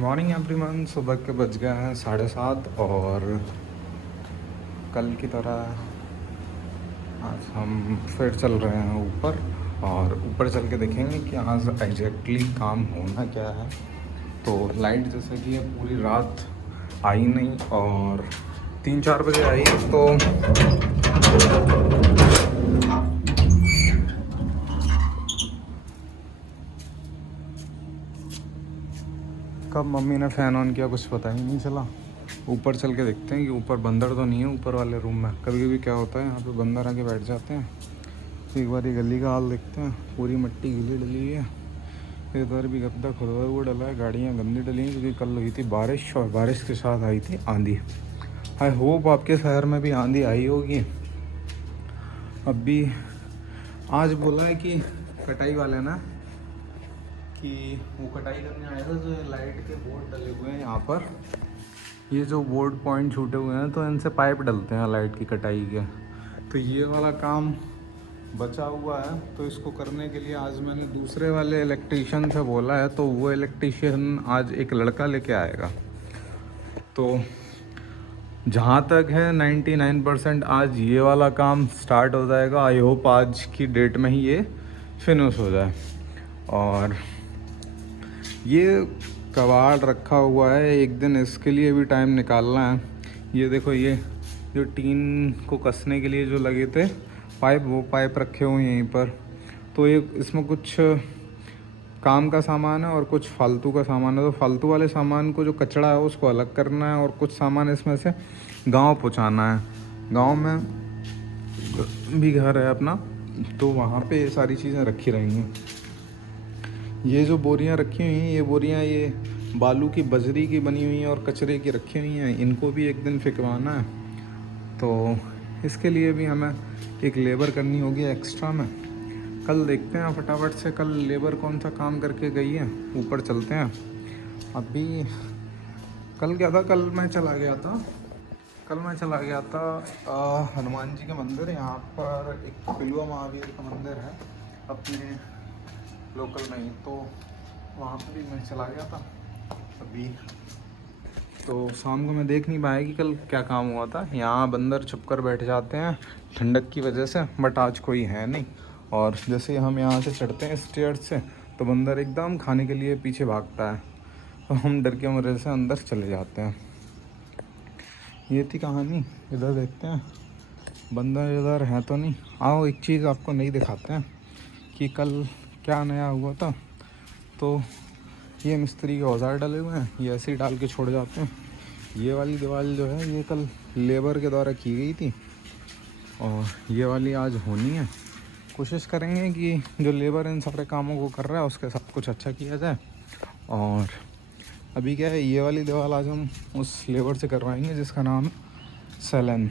Morning everyone. सुबह के बज गए हैं 7:30 और कल की तरह आज हम फिर चल रहे हैं ऊपर। और ऊपर चल के देखेंगे कि आज एग्जैक्टली काम होना क्या है। तो लाइट जैसे कि ये पूरी रात आई नहीं और 3-4 बजे आई तो कब मम्मी ने फ़ैन ऑन किया कुछ पता ही नहीं चला। ऊपर चल के देखते हैं कि ऊपर बंदर तो नहीं है ऊपर वाले रूम में। कभी कभी क्या होता है यहाँ पे बंदर आके बैठ जाते हैं। तो एक बार ये गली का हाल देखते हैं। पूरी मिट्टी गीली डली हुई है। इधर भी गद्दा खुदा हुआ डला है। गाड़ियाँ गंदी डली हैं क्योंकि कल हुई थी बारिश और बारिश के साथ आई थी आंधी। आई होप आपके शहर में भी आंधी आई होगी। अब भी आज बोला है कि कटाई वाले ना कि वो कटाई करने आया था। जो लाइट के बोर्ड डले हुए हैं यहाँ पर, ये जो बोर्ड पॉइंट छूटे हुए हैं तो इनसे पाइप डलते हैं लाइट की कटाई के। तो ये वाला काम बचा हुआ है तो इसको करने के लिए आज मैंने दूसरे वाले इलेक्ट्रीशियन से बोला है। तो वो इलेक्ट्रीशियन आज एक लड़का लेके आएगा। तो जहाँ तक है 99% आज ये वाला काम स्टार्ट हो जाएगा। आई होप आज की डेट में ही ये फिनिश हो जाए। और ये कबाड़ रखा हुआ है, एक दिन इसके लिए भी टाइम निकालना है। ये देखो, ये जो टीन को कसने के लिए जो लगे थे पाइप, वो पाइप रखे हुए हैं यहीं पर। तो ये इसमें कुछ काम का सामान है और कुछ फालतू का सामान है। तो फालतू वाले सामान को जो कचरा है उसको अलग करना है और कुछ सामान इसमें से गांव पहुंचाना है। गांव में भी घर है अपना, तो वहाँ पे ये सारी चीज़ें रखी रहेंगी। ये जो बोरियां रखी हुई हैं, ये बोरियां ये बालू की बजरी की बनी हुई हैं और कचरे की रखी हुई हैं। इनको भी एक दिन फेंकवाना है। तो इसके लिए भी हमें एक लेबर करनी होगी एक्स्ट्रा में। कल देखते हैं फटाफट से, कल लेबर कौन सा काम करके गई है। ऊपर चलते हैं। अभी कल क्या था, कल मैं चला गया था हनुमान जी के मंदिर। यहाँ पर एक पिलुआ महावीर का मंदिर है अपने लोकल में ही, तो वहाँ पर भी मैं चला गया था अभी। तो शाम को मैं देख नहीं पाया कि कल क्या काम हुआ था। यहाँ बंदर छुप कर बैठ जाते हैं ठंडक की वजह से, बट आज कोई है नहीं। और जैसे हम यहाँ से चढ़ते हैं स्टेयर्स से तो बंदर एकदम खाने के लिए पीछे भागता है। तो हम डर के मारे से अंदर चले जाते हैं। ये थी कहानी। इधर देखते हैं बंदर इधर है तो नहीं। आओ एक चीज़ आपको नहीं दिखाते हैं कि कल क्या नया हुआ था। तो ये मिस्त्री के औजार डले हुए हैं, ये ऐसे ही डाल के छोड़ जाते हैं। ये वाली दीवार जो है ये कल लेबर के द्वारा की गई थी और ये वाली आज होनी है। कोशिश करेंगे कि जो लेबर इन सारे कामों को कर रहा है उसके सब कुछ अच्छा किया जाए। और अभी क्या है, ये वाली दीवार आज हम उस लेबर से करवाएंगे जिसका नाम है सेलन।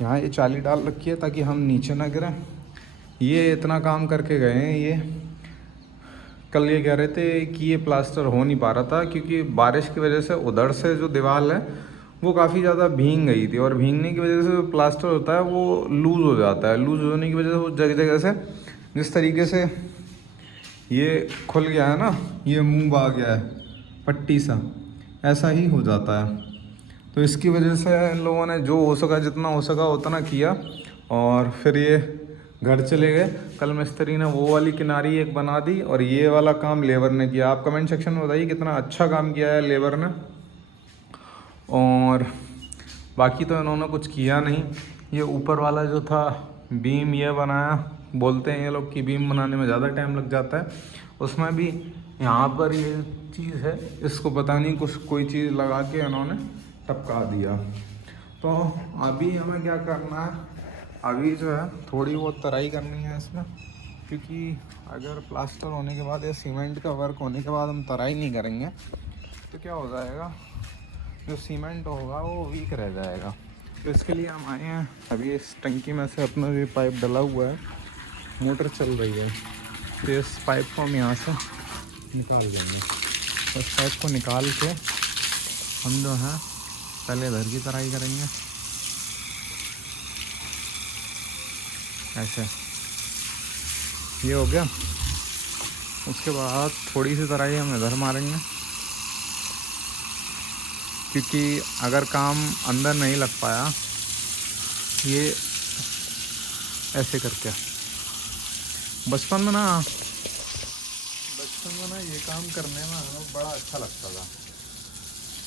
यहाँ ये चाली डाल रखी है ताकि हम नीचे ना गिरें। ये इतना काम करके गए हैं। ये कल ये कह रहे थे कि ये प्लास्टर हो नहीं पा रहा था क्योंकि बारिश की वजह से उधर से जो दीवार है वो काफ़ी ज़्यादा भीग गई थी। और भीगने की वजह से जो प्लास्टर होता है वो लूज़ हो जाता है। लूज़ होने की वजह से वो जगह जगह से जिस तरीके से ये खुल गया है ना, ये मुंह आ गया है पट्टी सा, ऐसा ही हो जाता है। तो इसकी वजह से इन लोगों ने जो हो सका, जितना हो सका उतना किया और फिर ये घर चले गए। कल मिस्त्री ने वो वाली किनारी एक बना दी और ये वाला काम लेबर ने किया। आप कमेंट सेक्शन में बताइए कितना अच्छा काम किया है लेबर ने। और बाकी तो इन्होंने कुछ किया नहीं। ये ऊपर वाला जो था बीम ये बनाया, बोलते हैं ये लोग कि बीम बनाने में ज़्यादा टाइम लग जाता है। उसमें भी यहाँ पर ये चीज़ है, इसको पता नहीं कुछ कोई चीज़ लगा के इन्होंने टपका दिया। तो अभी हमें क्या करना है, अभी जो है थोड़ी बहुत तराई करनी है इसमें, क्योंकि अगर प्लास्टर होने के बाद या सीमेंट का वर्क होने के बाद हम तराई नहीं करेंगे तो क्या हो जाएगा, जो सीमेंट होगा वो वीक रह जाएगा। तो इसके लिए हम आए हैं। अभी इस टंकी में से अपना जो पाइप डला हुआ है, मोटर चल रही है, तो इस पाइप को हम यहाँ से निकाल देंगे। तो इस पाइप को निकाल के हम जो है पहले इधर की तराई करेंगे ऐसे। ये हो गया। उसके बाद थोड़ी सी तराई हम इधर मारेंगे क्योंकि अगर काम अंदर नहीं लग पाया ये ऐसे करके, बचपन में ना ये काम करने में बड़ा अच्छा लगता था।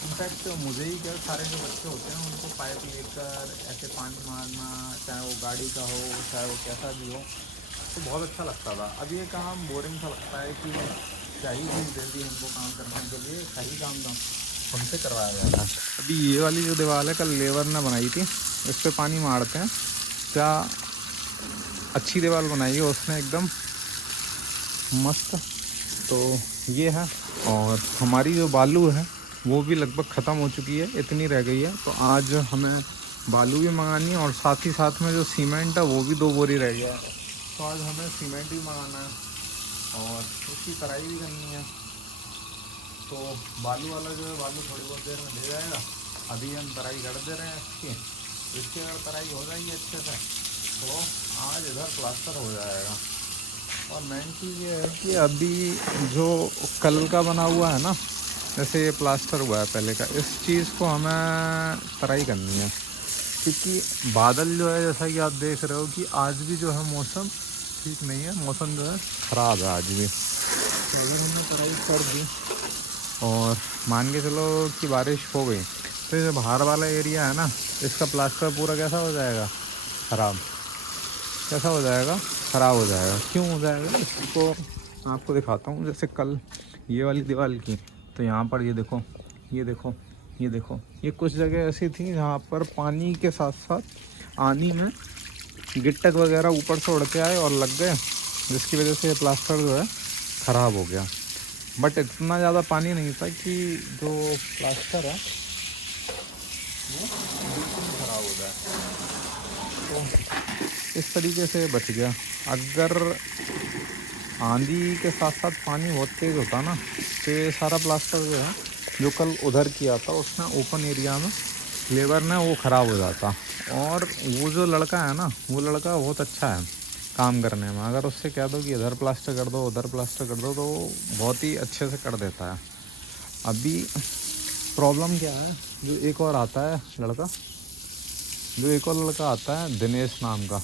इनफैक्ट मुझे ही क्या, सारे जो बच्चे होते हैं उनको पाइप लेकर ऐसे पानी मारना, चाहे वो गाड़ी का हो चाहे वो कैसा भी हो, तो बहुत अच्छा लगता था। अब ये काम बोरिंग सा लगता है कि क्या ही चीज़ दे दी हमको काम करने के लिए, सही काम था हमसे करवाया गया था। अभी ये वाली जो दीवार है कल लेबर ने बनाई थी, इस पर पानी मारते हैं, क्या अच्छी दीवार बनाई है उसने एकदम मस्त। तो ये है, और हमारी जो बालू है वो भी लगभग ख़त्म हो चुकी है, इतनी रह गई है। तो आज हमें बालू भी मंगानी है और साथ ही साथ में जो सीमेंट है वो भी 2 बोरी रह गया है, तो आज हमें सीमेंट भी मंगाना है और उसकी तराई भी करनी है। तो बालू वाला जो है, बालू थोड़ी बहुत देर में दे जाएगा। अभी हम तराई कर दे रहे हैं इसकी अगर तराई हो जाएगी अच्छे से तो आज इधर प्लास्टर हो जाएगा। और मेन चीज़ ये है कि अभी जो कल का बना हुआ है ना, जैसे ये प्लास्टर हुआ है पहले का, इस चीज़ को हमें तराई करनी है, क्योंकि बादल जो है जैसा कि आप देख रहे हो कि आज भी जो है मौसम ठीक नहीं है, मौसम जो है ख़राब है आज भी। तो अगर हमने तराई कर दी और मान के चलो कि बारिश हो गई, तो ये जो बाहर वाला एरिया है ना, इसका प्लास्टर पूरा कैसा हो जाएगा, ख़राब। कैसा हो जाएगा, ख़राब हो जाएगा। क्यों हो जाएगा इसको आपको दिखाता हूँ। जैसे कल ये वाली दीवार की, तो यहाँ पर ये देखो, ये देखो, ये देखो, ये कुछ जगह ऐसी थी जहाँ पर पानी के साथ साथ आनी में गिट्टक वगैरह ऊपर से उड़ के आए और लग गए, जिसकी वजह से ये प्लास्टर जो है ख़राब हो गया। बट इतना ज़्यादा पानी नहीं था कि जो प्लास्टर है वो बिल्कुल ख़राब हो जाए, तो इस तरीके से बच गया। अगर आंधी के साथ साथ पानी बहुत तेज़ होता ना, तो ये सारा प्लास्टर जो है, जो कल उधर किया था उसने ओपन एरिया में लेबर ने, वो ख़राब हो जाता। और वो जो लड़का है ना, वो लड़का बहुत अच्छा है काम करने में। अगर उससे कह दो कि इधर प्लास्टर कर दो उधर प्लास्टर कर दो, तो वो बहुत ही अच्छे से कर देता है। अभी प्रॉब्लम क्या है, जो एक और आता है लड़का, जो एक और लड़का आता है दिनेश नाम का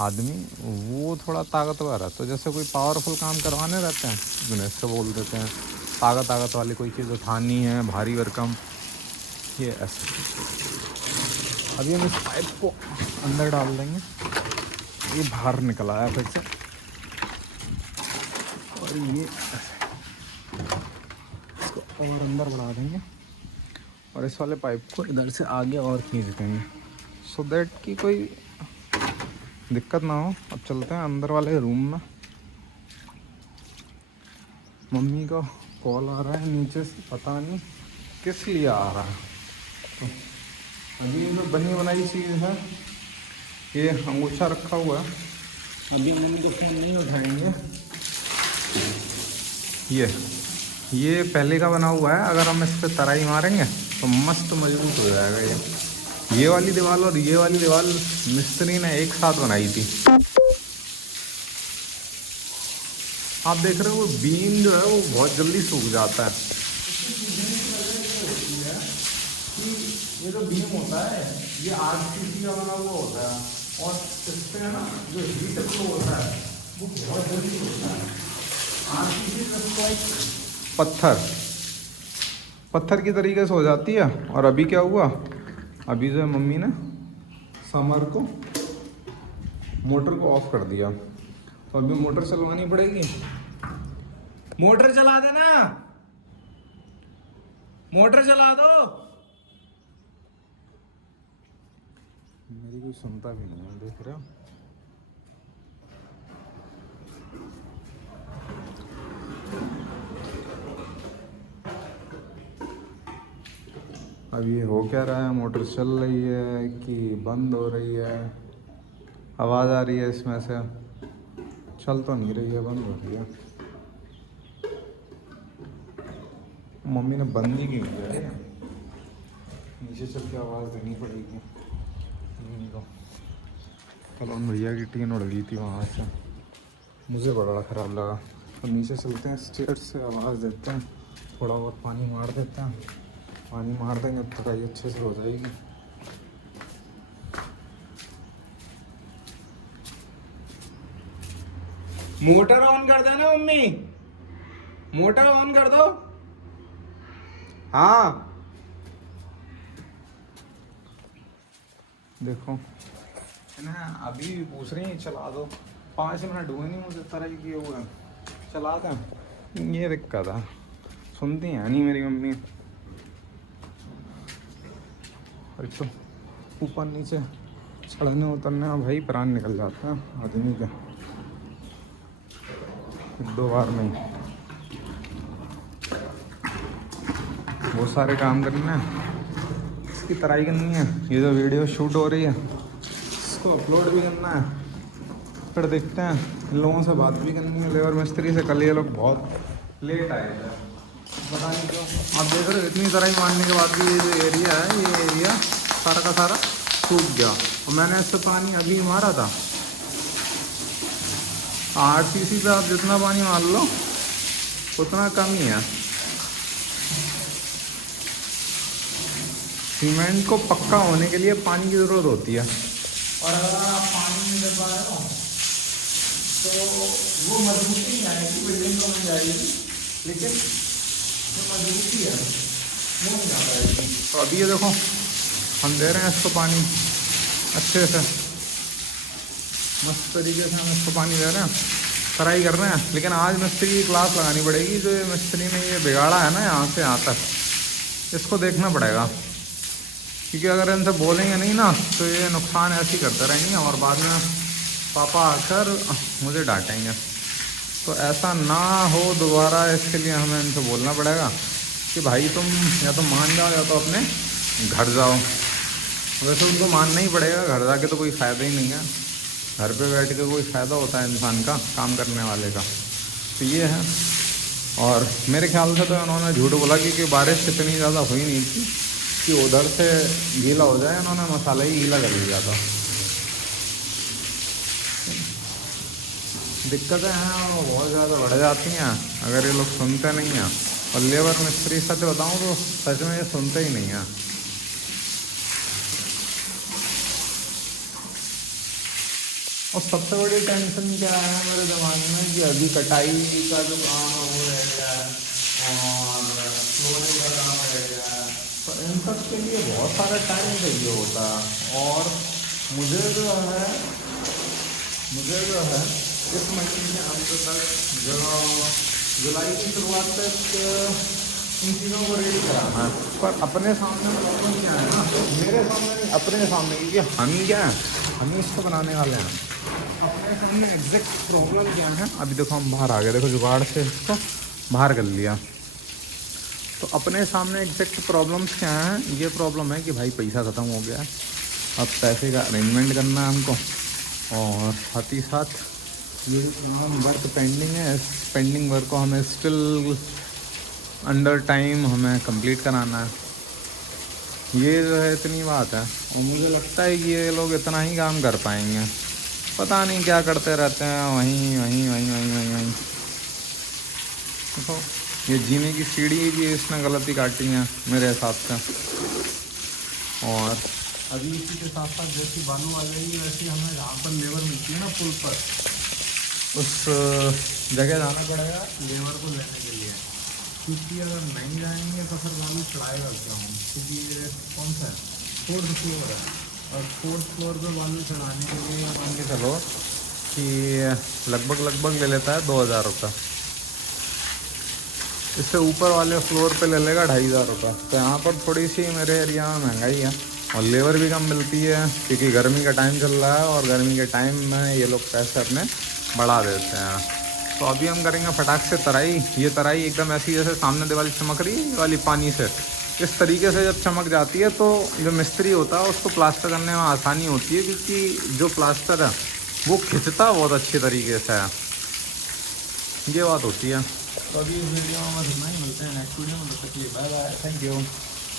आदमी, वो थोड़ा ताकतवर है। तो जैसे कोई पावरफुल काम करवाने रहते हैं, दिनेश से बोल देते हैं ताकत वाली कोई चीज़ उठानी है, भारी भरकम, ये ऐसे। अभी हम इस पाइप को अंदर डाल देंगे, ये बाहर निकल आया फिर से, और ये ऐसे इसको और अंदर बढ़ा देंगे और इस वाले पाइप को इधर से आगे और खींच देंगे, सो दैट कि कोई दिक्कत ना हो। अब चलते हैं अंदर वाले रूम में। मम्मी का कॉल आ रहा है नीचे से, पता नहीं किस लिए आ रहा है। तो अभी जो बनी बनाई चीज़ है, ये अंगूठा रखा हुआ है, अभी हम तो फ़ोन नहीं उठाएंगे। ये पहले का बना हुआ है, अगर हम इस पर तराई मारेंगे तो मस्त मजबूत हो जाएगा। ये वाली दीवार और ये वाली दीवार मिस्त्री ने एक साथ बनाई थी। आप देख रहे हो वो बीम जो है वो बहुत जल्दी सूख जाता है। ये जो बीम होता है ये आरसीसी का बना हुआ होता है, और इस पे ना जो हीट फ्लो होता है वो बहुत जल्दी होता है। आरसीसी का एक पत्थर की तरीके से हो जाती है। और अभी क्या हुआ, अभी जो है मम्मी ने समर को मोटर को ऑफ कर दिया, तो अभी मोटर चलवानी पड़ेगी। मोटर चला देना, मोटर चला दो। मेरी कोई सुनता भी नहीं है, देख रहे हो। अब ये हो क्या रहा है, मोटर चल रही है कि बंद हो रही है, आवाज़ आ रही है इसमें से, चल तो नहीं रही है, बंद हो रही है। मम्मी ने बंद ही की है, नीचे चल के आवाज़ देनी पड़ेगी। कल उन भैया की टीन उड़ गई थी वहाँ से, मुझे बड़ा ख़राब लगा। तो नीचे चलते हैं, स्टेयर से आवाज़ देते हैं, थोड़ा बहुत पानी मार देते हैं, पानी मार देंगे तो कहीं अच्छे से हो जाएगी। मोटर ऑन कर देना मम्मी, मोटर ऑन कर दो। हाँ देखो ना, अभी भी पूछ रही है चला दो, 5 मिनट हुए नहीं मुझे तरह किए हुए, चला दें। ये दिक्कत है, सुनती हैं नहीं मेरी मम्मी। और तो ऊपर नीचे चढ़ने उतरने में भाई प्राण निकल जाता है आदमी के, 2 बार नहीं। बहुत सारे काम करने हैं, इसकी तराई करनी है, ये जो वीडियो शूट हो रही है इसको अपलोड भी करना है, फिर देखते हैं। इन लोगों से बात भी करनी है, लेबर मिस्त्री से। कल ये लोग बहुत लेट आए थे, पता नहीं क्यों। आप देख रहे हो इतनी तराई मारने के बाद भी ये जो एरिया है, ये एरिया सारा का सारा सूख गया। और मैंने इससे पानी अभी मारा था, 8 सीसी पे आप जितना पानी मार लो उतना कम ही है। सीमेंट को पक्का होने के लिए पानी की ज़रूरत होती है, और अगर आप पानी नहीं दे पा रहे हो तो वो मजबूती नहीं आएगी, बिल्डिंग तो बन जाएगी लेकिन जो मजबूती है वो नहीं आ पाएगी। तो अभी ये देखो हम दे रहे हैं इसको पानी अच्छे से, मस्त तरीके से हम इसको पानी दे रहे हैं, तराई कर रहे हैं। लेकिन आज मिस्त्री की क्लास लगानी पड़ेगी, जो ये मिस्त्री ने ये बिगाड़ा है ना यहाँ से यहाँ तक, इसको देखना पड़ेगा। क्योंकि अगर इनसे बोलेंगे नहीं ना तो ये नुकसान ऐसे ही करते रहेंगे और बाद में पापा आकर मुझे डांटेंगे। तो ऐसा ना हो दोबारा, इसके लिए हमें इनसे बोलना पड़ेगा कि भाई तुम या तो मान जाओ या तो अपने घर जाओ। वैसे उनको मानना ही पड़ेगा, घर जाके तो कोई फ़ायदा ही नहीं है, घर पे बैठ के कोई फ़ायदा होता है इंसान का, काम करने वाले का। तो ये है। और मेरे ख्याल से तो उन्होंने झूठ बोला क्योंकि बारिश इतनी ज़्यादा हुई नहीं थी कि उधर से गीला हो जाए, उन्होंने मसाला ही गीला कर लिया था। दिक्कतें हैं वो बहुत ज़्यादा बढ़ जाती हैं अगर ये लोग सुनते नहीं हैं। और लेबर मिस्त्री सच बताऊं तो सच में ये सुनते ही नहीं हैं। और सबसे बड़ी टेंशन क्या है मेरे दिमाग में कि अभी कटाई का जो काम है वो रह गया है और फ्लोरिंग का काम रह गया है, तो इन सब के लिए बहुत सारा टाइम चाहिए होता है। और मुझे जो है इस महीने अंत तक जो जुलाई की शुरुआत तक इन चीज़ों को रेडी कराना है। पर अपने सामने प्रॉब्लम क्या है ना, मेरे सामने नहीं, अपने सामने, क्योंकि हम ही क्या है, हम ही इसको बनाने वाले हैं। अपने सामने एग्जैक्ट प्रॉब्लम क्या है, अभी देखो हम बाहर आ गए, देखो जुगाड़ से इसको बाहर कर लिया। तो अपने सामने एग्जैक्ट प्रॉब्लम्स क्या हैं, ये प्रॉब्लम है कि भाई पैसा ख़त्म हो गया है, अब पैसे का अरेंजमेंट करना है हमको, और साथ ही साथ ये वर्क पेंडिंग है, इस पेंडिंग वर्क को हमें स्टिल अंडर टाइम हमें कंप्लीट कराना है। ये जो है इतनी बात है, और मुझे लगता है कि ये लोग इतना ही काम कर पाएंगे, पता नहीं क्या करते रहते हैं वहीं वहीं वहीं वहीं वहीं वहीं। तो ये जीने की सीढ़ी भी इसने गलती काटी है मेरे हिसाब से। और अभी इसी के साथ साथ जैसी बालू आ जाएगी वैसे हमें जहाँ पर लेबर मिलती है ना पुल पर, उस जगह जाना पड़ेगा लेबर को लेने के लिए, क्योंकि अगर नहीं जाएंगे तो फिर बालू चढ़ाएगा क्या हम, क्योंकि ये कौन सा है 4th फ्लोर है, और 4th फ्लोर पर बालू चढ़ाने के लिए मान के चलो कि लगभग ले लेता है 2000 रुपये। इससे ऊपर वाले फ्लोर पे ले लेगा 2500 रुपये। तो यहाँ पर थोड़ी सी मेरे एरिया में महंगाई है और लेबर भी कम मिलती है, क्योंकि गर्मी का टाइम चल रहा है और गर्मी के टाइम में ये लोग पैसे अपने बढ़ा देते हैं। तो अभी हम करेंगे फटाक से तराई। ये तराई एकदम ऐसी जैसे सामने दीवार चमक रही है वाली पानी से, इस तरीके से जब चमक जाती है तो जो मिस्त्री होता है उसको प्लास्टर करने में आसानी होती है, क्योंकि जो प्लास्टर है वो खिंचता बहुत अच्छे तरीके से है, ये बात होती है। तो अभी इस वीडियो में बस इतना ही, मिलते हैं नेक्स्ट वीडियो में, तब तक के लिए बाय बाय, थैंक यू।